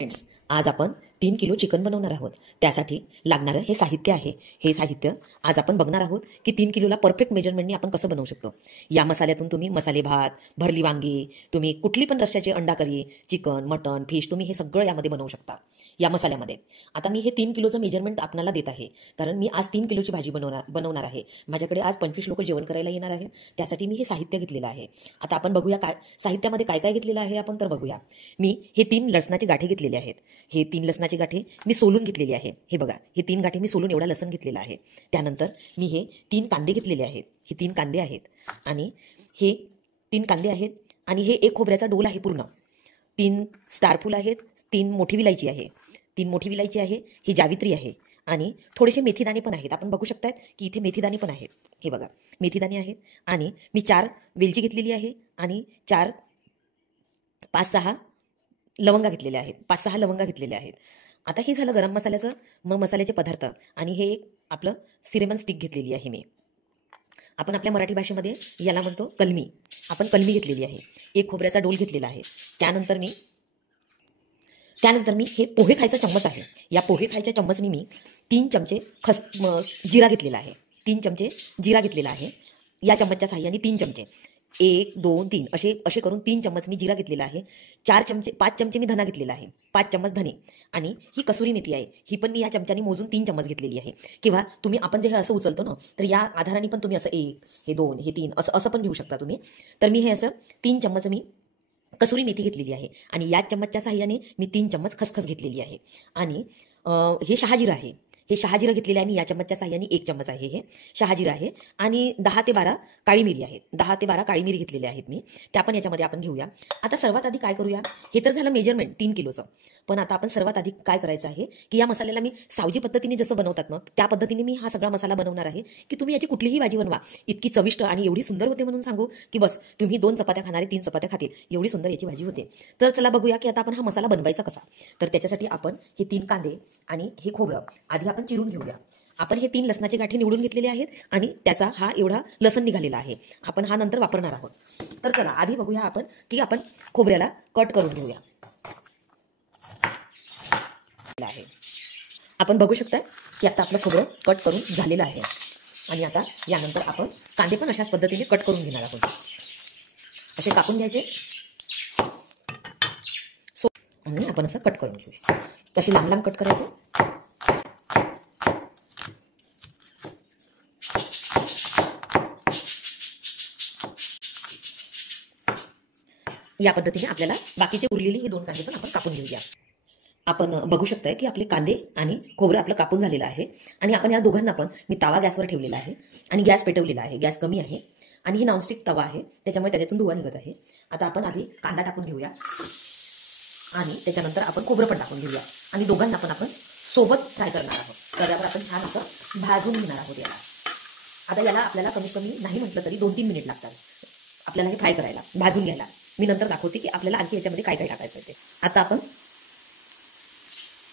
Friends, आज आपण 3 kilo chicken बनवणार आहोत। त्यासाठी लागणारं हे साहित्य आहे। हे साहित्य आज आपण बघणार आहोत की 3 किलोला परफेक्ट मेजरमेंटने आपण कसं बनवू शकतो। या मसाल्यातून तुम्ही मसाले भात, भरली वांगी, तुम्ही कुठली पण रश्श्याची अंडा करी, चिकन, मटन, फिश तुम्ही हे सगळं यामध्ये बनवू शकता या मसाल्यामध्ये। आता मी हे 3 किलोचं मेजरमेंट आपल्याला देत आहे, कारण मी आज 3 किलोची भाजी बनवणार आहे। माझ्याकडे आज 25 लोक जेवण करायला येणार आहेत, त्यासाठी मी हे साहित्य घेतलेलं आहे। आता आपण बघूया काय साहित्यामध्ये काय काय घेतलेलं आहे आपण तर बघूया। मी हे 3 लसणाची गाठी घेतलेली आहेत। हे 3 लसणाची गाठी मी सोलून घेतलेली आहे। हे बघा, हे 3 गाठी मी सोलून एवढा लसण घेतलेला आहे। त्यानंतर मी हे 3 कांदे घेतलेले आहेत। हे 3 कांदे आहेत आणि हे 3 कांदे आहेत आणि हे एक खोबऱ्याचा डोल आहे पूर्ण। 3 स्टारफूल आहेत, 3 मोठी विलायची आहे, 3 मोठी विलायची आहे, ही जावित्री आहे आणि थोडेसे मेथीदाणे पण आहेत। आपण बघू शकतात की इथे मेथीदाणे पण आहेत। हे बघा, मेथीदाणे आहेत आणि मी 4 वेलची घेतलेली आहे आणि 5-6 लवंगा घेतलेल्या आहेत, 5-6 लवंगा घेतलेल्या आहेत। आता हे झालं गरम मसाल्याचं। मग मसाल्याचे पदार्थ आणि हे एक आपलं सिनेमन स्टिक घेतलेली आहे मी। आपण आपल्या मराठी भाषेमध्ये याला म्हणतो कलमी। आपण कलमी घेतलेली आहे। एक खोबऱ्याचा डोल घेतलेला आहे। त्यानंतर मी हे पोहे खायचा चम्मच आहे। या पोहे खायच्या चम्मचनी मी 3 चमचे जिरा घेतलेला आहे। 3 चमचे जिरा घेतलेला आहे। या चम्मचच्या साहाय्याने 3 चमचे 1 2 3 असे करून 3 चम्मच मी जिरा घेतलेला आहे। 5 चमचे मी धना घेतलेला आहे, 5 चम्मच धने आणि ही कसुरी मेथी आहे। ही पण मी या चमच्याने मोजून 3 चम्मच घेतलेली आहे। किंवा तुम्ही आपण जे हे असं उचलतो ना, तर या आधाराने पण तुम्ही असं 1 हे 2 हे 3 असं पण घेऊ शकता तुम्ही। तर मी हे असं 3 चम्मच मी कसुरी मेथी घेतलेली आहे आणि या चम्मचच्या साहाय्याने मी 3 चम्मच खसखस घेतलेली आहे आणि हे शहाजिरा आहे। हे शहाजिरा घेतलेले आहे मी या चम्मचच्या साहाय्याने 1 चम्मच आहे हे शहाजिरा आहे आणि 10 ते 12 काळी मिरी आहेत। 10 ते 12 काळी मिरी घेतलेली आहेत मी, त्या पण याच्यामध्ये आपण घेऊया। आता सर्वात आधी काय करूया, हे तर झालं मेजरमेंट 3 किलोचं। पण आता आपण सर्वात आधी काय करायचं आहे की या मसाल्याला मी सावजी पद्धतीने जसं बनवतात ना, त्या पद्धतीने मी हा सगळा मसाला बनवणार आहे की तुम्ही याची कुठलीही भाजी बनवा, इतकी चविष्ट आणि एवढी सुंदर होते म्हणून सांगू की बस तुम्ही 2 चपात्या खाणारे 3 चपात्या खातील, एवढी सुंदर याची भाजी होते। तर चला बघूया की आता आपण हा मसाला बनवायचा कसा। तर त्याच्यासाठी आपण हे 3 कांदे आणि हे खोबरं आधी आपण चिरून घेऊया। आपण हे 3 लसणाचे गाठी निवडून घेतलेले आहेत आणि त्याचा हा एवढा लसण निघालेला आहे। आपण हा नंतर वापरणार आहोत। तर चला आधी बघूया आपण की आपण खोबऱ्याला कट करून घेऊया। आपण बघू शकता की आता आपलं खोबरं कट करून झालेलं आहे आणि आता यानंतर आपण कांदे पण अशाच पद्धतीने कट करून घेणार आहोत। असे कापून घ्यायचे आणि आपण असं कट करून घेऊया। तसे लांब लांब कट करायचे। या पद्धतीने आपल्याला बाकीचे उरलेले हे 2 कांदे पण आपण कापून घेऊया। आपण बघू शकताय की आपले कांदे आणि खोबरं आपलं कापून झालेलं आहे आणि आपण या दोघांना पण मी तावा गॅसवर ठेवलेला आहे आणि गॅस पेटवलेला आहे, गॅस कमी आहे आणि ही नॉनस्टिक तवा आहे, त्याच्यामुळे त्याच्यातून धुवा निघत आहे। आता आपण आधी कांदा टाकून घेऊया आणि त्याच्यानंतर आपण खोबरं पण टाकून घेऊया आणि दोघांना पण आपण सोबत फ्राय करणार आहोत। तर यावर आपण छान असं भाजून घेणार आहोत याला। आता याला आपल्याला कमीत कमी नाही म्हटलं तरी 2-3 मिनिट लागतात आपल्याला हे फ्राय करायला, भाजून घ्यायला। मी नंतर दाखवते की आपल्याला आणखी याच्यामध्ये काय काय टाकायचं ते।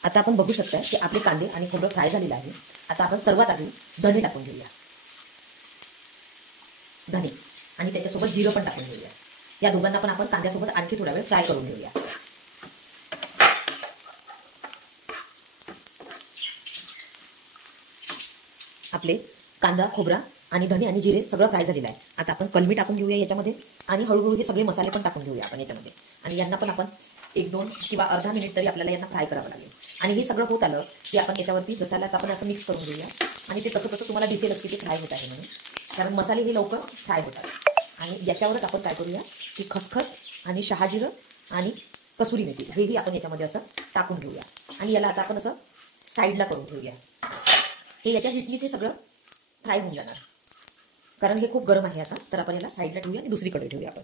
आता आपण बघू शकता की आपले कांदे आणि खोबरं फ्राय झालेलं आहे। आता आपण सर्वात आधी धने टाकून घेऊया, धने आणि त्याच्यासोबत जिरं पण टाकून घेऊया। या दोघांना पण आपण कांद्यासोबत आणखी थोडा वेळ फ्राय करून घेऊया। आपले कांदा, खोबरा आणि धने आणि जिरे सगळं फ्राय झालेलं आहे। आता आपण कलमी टाकून घेऊया याच्यामध्ये आणि हळूहळू हे सगळे मसाले पण टाकून घेऊया आपण याच्यामध्ये आणि यांना पण आपण 1-2 किंवा अर्धा मिनिट तरी आपल्याला यांना फ्राय करावं लागेल। आणि हे सगळं होत आलं की आपण याच्यावरती मसाल्यात आपण असं मिक्स करून घेऊया आणि ते तसं तुम्हाला दिसेलच की ते फ्राय होत आहे म्हणून, कारण मसाले हे लवकर फ्राय होतात। आणि याच्यावरच आपण काय करूया की खसखस आणि शहाजिरं आणि कसुरी मेथी हेही आपण याच्यामध्ये असं टाकून घेऊया आणि याला आता आपण असं साईडला करून घेऊया। हे याच्या हिटनीच हे सगळं फ्राय होऊन जाणार, कारण हे खूप गरम आहे आता। तर आपण याला साईडला ठेवूया आणि दुसरीकडे ठेवूया आपण।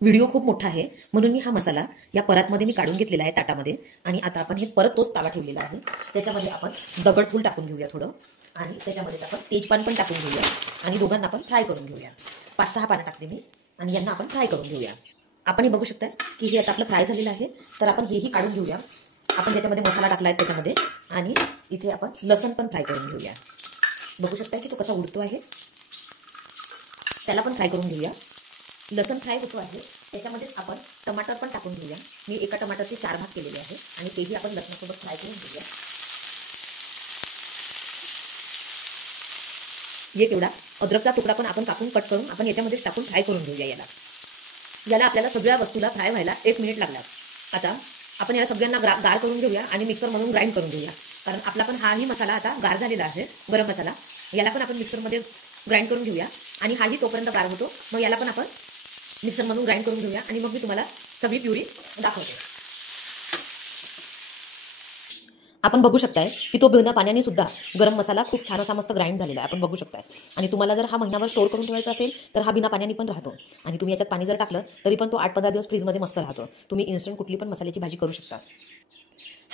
व्हिडिओ खूप मोठा आहे म्हणून मी हा मसाला या परातमध्ये मी काढून घेतलेला आहे ताटामध्ये आणि आता आपण हे परत तोच तावा ठेवलेला आहे, त्याच्यामध्ये आपण दगडफूल टाकून घेऊया थोडं आणि त्याच्यामध्ये आपण तेजपान पण टाकून घेऊया आणि दोघांना आपण फ्राय करून घेऊया। 5-6 पानं टाकले मी आणि यांना आपण फ्राय करून घेऊया। आपण हे बघू शकता की हे आता आपलं फ्राय झालेलं आहे। तर आपण हेही काढून घेऊया। आपण त्याच्यामध्ये मसाला टाकला आहे त्याच्यामध्ये आणि इथे आपण लसण पण फ्राय करून घेऊया। बघू शकता की तो कसा उडतो आहे, त्याला पण फ्राय करून घेऊया। लसण फ्राय होतो आहे त्याच्यामध्ये आपण टमाटर पण टाकून घेऊया. मी एका टमाटरचे 4 भाग केलेले आहे आणि तेही आपण लसणासोबत फ्राय करून घेऊया. एक एवढा अद्रकचा तुकडा पण आपण कापून कट करून आपण याच्यामध्ये टाकून फ्राय करून घेऊया. याला आपल्याला सगळ्या वस्तूला फ्राय व्हायला 1 मिनिट लागला. आता आपण याला सगळ्यांना गार करून घेऊया आणि मिक्सरमधून ग्राइंड करून घेऊया. कारण आपला पण हाही मसाला आता गार झालेला आहे, गरम मसाला. याला पण आपण मिक्सरमध्ये ग्राइंड करून घेऊया आणि हाही तोपर्यंत गार होतो. मग याला पण आपण मिक्सरमधून ग्राइंड करून घेऊया आणि मग मी तुम्हाला सगळी प्युरी दाखवते. आपण बघू शकताय की तो बिना पाण्याने सुद्धा गरम मसाला खूप छान असा मस्त ग्राइंड झालेला आहे. आपण बघू शकताय. आणि तुम्हाला जर हा महिनाभर स्टोअर करून ठेवायचा असेल तर हा बिना पाण्याने पण राहतो. आणि तुम्ही याच्यात पाणी जर टाकलं तरी पण तो 8-15 दिवस फ्रीजमध्ये मस्त राहतो. तुम्ही इन्स्टंट कुठली पण मसाल्याची भाजी करू शकता.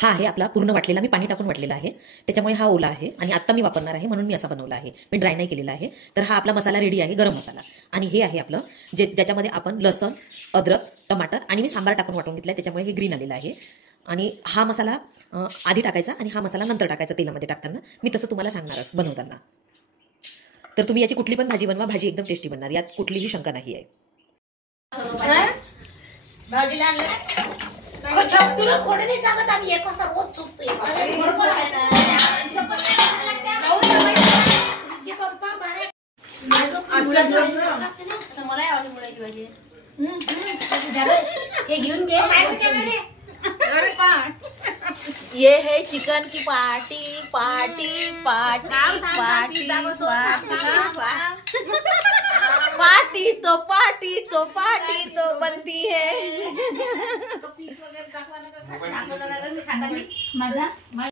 हा आहे आपला पूर्ण वाटलेला, मी पाणी टाकून वाटलेला आहे त्याच्यामुळे हा ओला आहे आणि आता मी वापरणार आहे म्हणून मी असा बनवला आहे. मी ड्राय नाही केलेला आहे. तर हा आपला मसाला रेडी आहे, गरम मसाला. आणि हे आहे आपलं ज्याच्यामध्ये आपण लसण, अद्रक, टमाटर आणि मी सांबार टाकून वाटून घेतला त्याच्यामुळे हे ग्रीन आलेला आहे. आणि हा मसाला आधी टाकायचा आणि हा मसाला नंतर टाकायचा तेलामध्ये टाकताना. मी तसं तुम्हाला सांगणारच बनवताना. तर तुम्ही याची कुठली पण भाजी बनवा, भाजी एकदम टेस्टी बनणार, यात कुठलीही शंका नाही आहे. भाजीला तुला खोडं नाही सांगत आम्ही, 1 वाजता रोज चुकतोय. बरोबर आहे ना. मला आवडते मुलाची भाजी. हे घेऊन घे. ये है चिकन की party party party party party तो बनती है. माझा